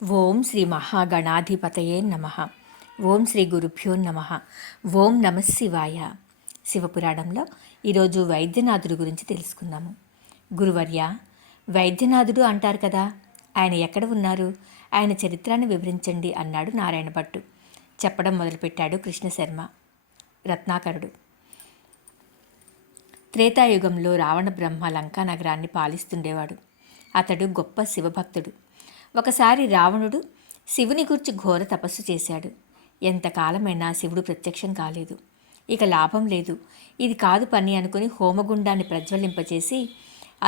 ఓం శ్రీ మహాగణాధిపతయే నమ. ఓం శ్రీ గురుభ్యో నమ. ఓం నమ శివాయ. శివపురాణంలో ఈరోజు వైద్యనాథుడు గురించి తెలుసుకుందాము. గురువర్య, వైద్యనాథుడు అంటారు కదా, ఆయన ఎక్కడ ఉన్నారు? ఆయన చరిత్రాన్ని వివరించండి అన్నాడు నారాయణ భట్టు. చెప్పడం మొదలుపెట్టాడు కృష్ణశర్మ. రత్నాకరుడు. త్రేతాయుగంలో రావణ బ్రహ్మ లంకా నగరాన్ని పాలిస్తుండేవాడు. అతడు గొప్ప శివభక్తుడు. ఒకసారి రావణుడు శివుని గురించి ఘోర తపస్సు చేశాడు. ఎంతకాలమైనా శివుడు ప్రత్యక్షం కాలేదు. ఇక లాభం లేదు, ఇది కాదు పని అనుకుని హోమగుండాన్ని ప్రజ్వలింపచేసి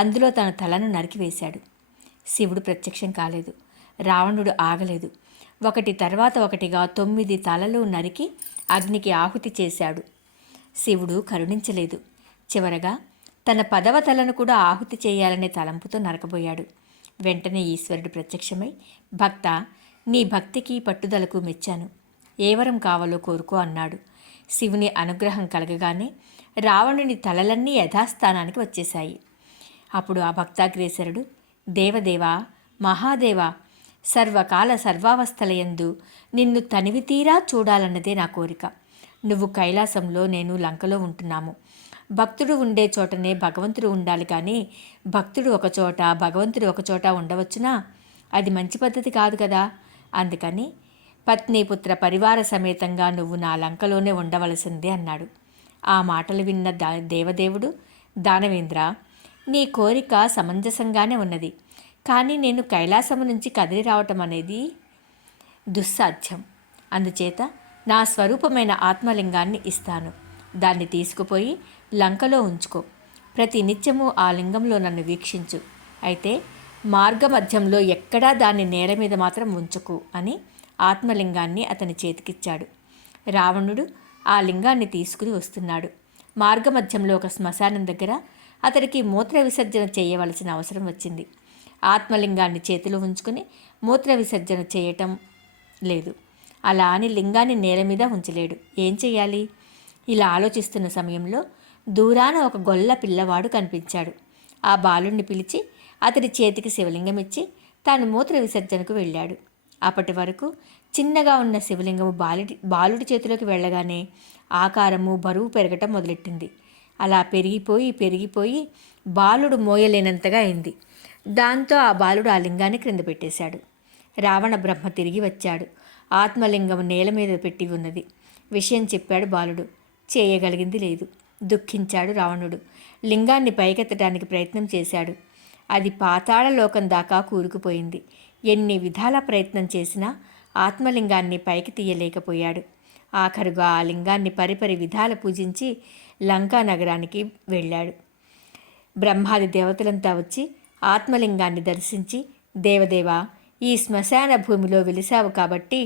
అందులో తన తలను నరికివేశాడు. శివుడు ప్రత్యక్షం కాలేదు. రావణుడు ఆగలేదు. ఒకటి తర్వాత ఒకటిగా 9 తలలు నరికి అగ్నికి ఆహుతి చేశాడు. శివుడు కరుణించలేదు. చివరగా తన 10వ తలను కూడా ఆహుతి చేయాలనే తలంపుతో నరకబోయాడు. వెంటనే ఈశ్వరుడు ప్రత్యక్షమై, భక్త, నీ భక్తికి పట్టుదలకు మెచ్చాను. ఏ వరం కావాలో కోరుకో అన్నాడు. శివుని అనుగ్రహం కలగగానే రావణుని తలలన్నీ యథాస్థానానికి వచ్చేశాయి. అప్పుడు ఆ భక్తాగ్రేసరుడు, దేవదేవా, మహాదేవా, సర్వకాల సర్వావస్థలయందు నిన్ను తనివితీరా చూడాలన్నదే నా కోరిక. నువ్వు కైలాసంలో, నేను లంకలో ఉంటున్నాము. భక్తుడు ఉండే చోటనే భగవంతుడు ఉండాలి, కానీ భక్తుడు ఒకచోట భగవంతుడు ఒకచోట ఉండవచ్చునా? అది మంచి పద్ధతి కాదు కదా. అందుకని పత్ని పుత్ర పరివార సమేతంగా నువ్వు నా లంకలోనే ఉండవలసిందే అన్నాడు. ఆ మాటలు విన్న దేవదేవుడు, దానవేంద్ర, నీ కోరిక సమంజసంగానే ఉన్నది, కానీ నేను కైలాసము నుంచి కదిలి రావటం అనేది దుస్సాధ్యం. అందుచేత నా స్వరూపమైన ఆత్మలింగాన్ని ఇస్తాను. దాన్ని తీసుకుపోయి లంకలో ఉంచుకో. ప్రతి నిత్యము ఆ లింగంలో నన్ను వీక్షించు. అయితే మార్గమధ్యంలో ఎక్కడా దాన్ని నేల మీద మాత్రం ఉంచకు అని ఆత్మలింగాన్ని అతని చేతికిచ్చాడు. రావణుడు ఆ లింగాన్ని తీసుకుని వస్తున్నాడు. మార్గమధ్యంలో ఒక శ్మశానం దగ్గర అతడికి మూత్ర విసర్జన చేయవలసిన అవసరం వచ్చింది. ఆత్మలింగాన్ని చేతిలో ఉంచుకుని మూత్ర విసర్జన చేయటం లేదు. అలా అని లింగాన్ని నేల మీద ఉంచలేడు. ఏం చెయ్యాలి? ఇలా ఆలోచిస్తున్న సమయంలో దూరాన ఒక గొల్ల పిల్లవాడు కనిపించాడు. ఆ బాలుణ్ణి పిలిచి అతడి చేతికి శివలింగం ఇచ్చి తాను మూత్ర విసర్జనకు వెళ్ళాడు. అప్పటి వరకు చిన్నగా ఉన్న శివలింగము బాలుడి చేతిలోకి వెళ్ళగానే ఆకారము, బరువు పెరగటం మొదలెట్టింది. అలా పెరిగిపోయి బాలుడు మోయలేనంతగా అయింది. దాంతో ఆ బాలుడు ఆ లింగాన్ని క్రింద పెట్టేశాడు. రావణ బ్రహ్మ తిరిగి వచ్చాడు. ఆత్మలింగం నేల మీద పెట్టి ఉన్నది. విషయం చెప్పాడు బాలుడు. చేయగలిగింది లేదు. దుఃఖించాడు రావణుడు. లింగాన్ని పైకెత్తడానికి ప్రయత్నం చేశాడు. అది పాతాళ లోకం దాకా కూరుకుపోయింది. ఎన్ని విధాల ప్రయత్నం చేసినా ఆత్మలింగాన్ని పైకి తీయలేకపోయాడు. ఆఖరుగా ఆ లింగాన్ని పరిపరి విధాల పూజించి లంకా నగరానికి వెళ్ళాడు. బ్రహ్మాది దేవతలంతా వచ్చి ఆత్మలింగాన్ని దర్శించి, దేవదేవా, ఈ శ్మశాన భూమిలో వెలిసావు కాబట్టి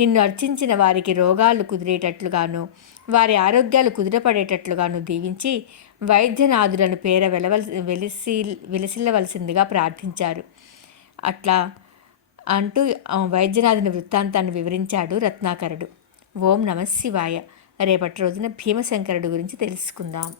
నిన్ను అర్చించిన వారికి రోగాలు కుదిరేటట్లుగాను, వారి ఆరోగ్యాలు కుదిరపడేటట్లుగాను దీవించి వైద్యనాథులను పేర వెలసిల్లవలసిందిగా ప్రార్థించారు. అట్లా అంటూ వైద్యనాథుని వృత్తాంతాన్ని వివరించాడు రత్నాకరుడు. ఓం నమ శివాయ. రేపటి రోజున భీమశంకరుడు గురించి తెలుసుకుందాం.